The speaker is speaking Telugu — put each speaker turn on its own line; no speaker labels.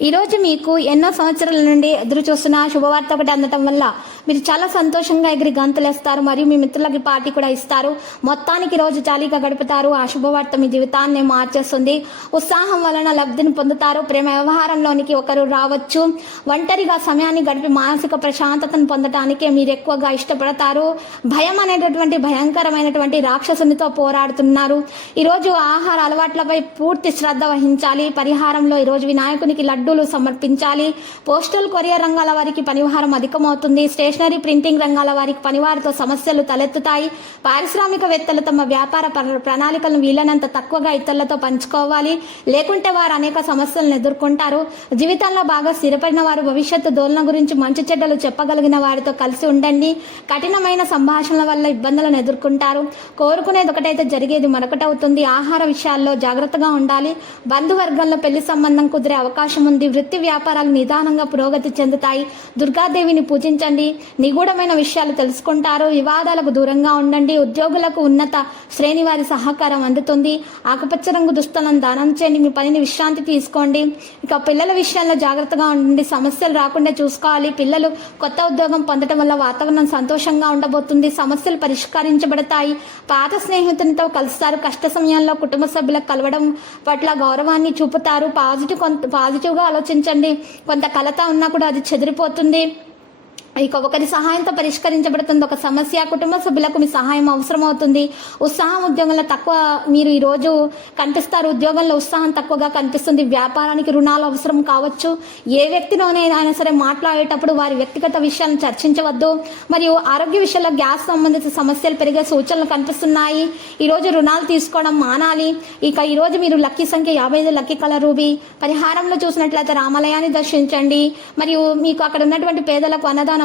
ఈరోజు మీకు ఎన్నో సంవత్సరాల నుండి ఎదురు చూస్తున్న శుభవార్త ఒకటి అందటం వల్ల మీరు చాలా సంతోషంగా ఎగిరి గంతులేస్తారు మరియు మీ మిత్రులకి పార్టీ కూడా ఇస్తారు. మొత్తానికి రోజు జాలీగా గడుపుతారు. ఆ శుభవార్త మీ జీవితాన్ని మార్చేస్తుంది. ఉత్సాహం వలన లబ్ధిని పొందుతారు. ప్రేమ వ్యవహారంలోనికి ఒకరు రావచ్చు. ఒంటరిగా సమయాన్ని గడిపి మానసిక ప్రశాంతతను పొందటానికే మీరు ఎక్కువగా ఇష్టపడతారు. భయం అనేటటువంటి భయంకరమైనటువంటి రాక్షసునితో పోరాడుతున్నారు. ఈరోజు ఆహార అలవాట్లపై పూర్తి శ్రద్ధ వహించాలి. పరిహారంలో ఈరోజు వినాయకునికి లడ్డూలు సమర్పించాలి. పోస్టల్ కొరియర్ రంగాల వారికి పరిహారం అధికమవుతుంది. స్టేషన్ స్టేషనరీ ప్రింటింగ్ రంగాల వారికి పనివారితో సమస్యలు తలెత్తుతాయి. పారిశ్రామికవేత్తలు తమ వ్యాపార ప్రణాళికలను వీలైనంత తక్కువగా ఇతరులతో పంచుకోవాలి. లేకుంటే వారు అనేక సమస్యలను ఎదుర్కొంటారు. జీవితంలో బాగా స్థిరపడిన వారు భవిష్యత్తు దోలన గురించి మంచి చెడ్డలు చెప్పగలిగిన వారితో కలిసి ఉండండి. కఠినమైన సంభాషణల వల్ల ఇబ్బందులను ఎదుర్కొంటారు. కోరుకునేది ఒకటైతే జరిగేది మరొకటి అవుతుంది. ఆహార విషయాల్లో జాగ్రత్తగా ఉండాలి. బంధువర్గంలో పెళ్ళి సంబంధం కుదిరే అవకాశం ఉంది. వృత్తి వ్యాపారాలు నిదానంగా పురోగతి చెందుతాయి. దుర్గాదేవిని పూజించండి. నిగూఢమైన విషయాలు తెలుసుకుంటారు. వివాదాలకు దూరంగా ఉండండి. ఉద్యోగులకు ఉన్నత శ్రేణి వారి సహకారం అందుతుంది. ఆకుపచ్చ రంగు దుస్తులను దానం చేయండి. మీ పనిని విశ్రాంతి తీసుకోండి. ఇక పిల్లల విషయంలో జాగ్రత్తగా ఉండండి. సమస్యలు రాకుండా చూసుకోవాలి. పిల్లలు కొత్త ఉద్యోగం పొందడం వల్ల వాతావరణం సంతోషంగా ఉండబోతుంది. సమస్యలు పరిష్కరించబడతాయి. పాత స్నేహితులతో కలుస్తారు. కష్ట సమయంలో కుటుంబ సభ్యులకు కలవడం పట్ల గౌరవాన్ని చూపుతారు. పాజిటివ్ కొంత పాజిటివ్గా ఆలోచించండి. కొంత కలత ఉన్నా కూడా అది చెదిరిపోతుంది. ఇక ఒకరి సహాయంతో పరిష్కరించబడుతుంది. ఒక సమస్య కుటుంబ సభ్యులకు మీ సహాయం అవసరం అవుతుంది ఉత్సాహం ఉద్యోగంలో తక్కువ మీరు ఈరోజు కనిపిస్తారు ఉద్యోగంలో ఉత్సాహం తక్కువగా కనిపిస్తుంది. వ్యాపారానికి రుణాలు అవసరం కావచ్చు. ఏ వ్యక్తిలోనే అయినా సరే మాట్లాడేటప్పుడు వారి వ్యక్తిగత విషయాలను చర్చించవద్దు. మరియు ఆరోగ్య విషయంలో గ్యాస్ సంబంధిత సమస్యలు పెరిగే సూచనలు కనిపిస్తున్నాయి. ఈరోజు రుణాలు తీసుకోవడం మానాలి. ఇక ఈరోజు మీరు లక్కీ సంఖ్య యాభై ఐదు లక్కీ కలర్ రూబీ పరిహారంలో చూసినట్లయితే రామాలయాన్ని దర్శించండి. మరియు మీకు అక్కడ ఉన్నటువంటి పేదలకు అన్నదానం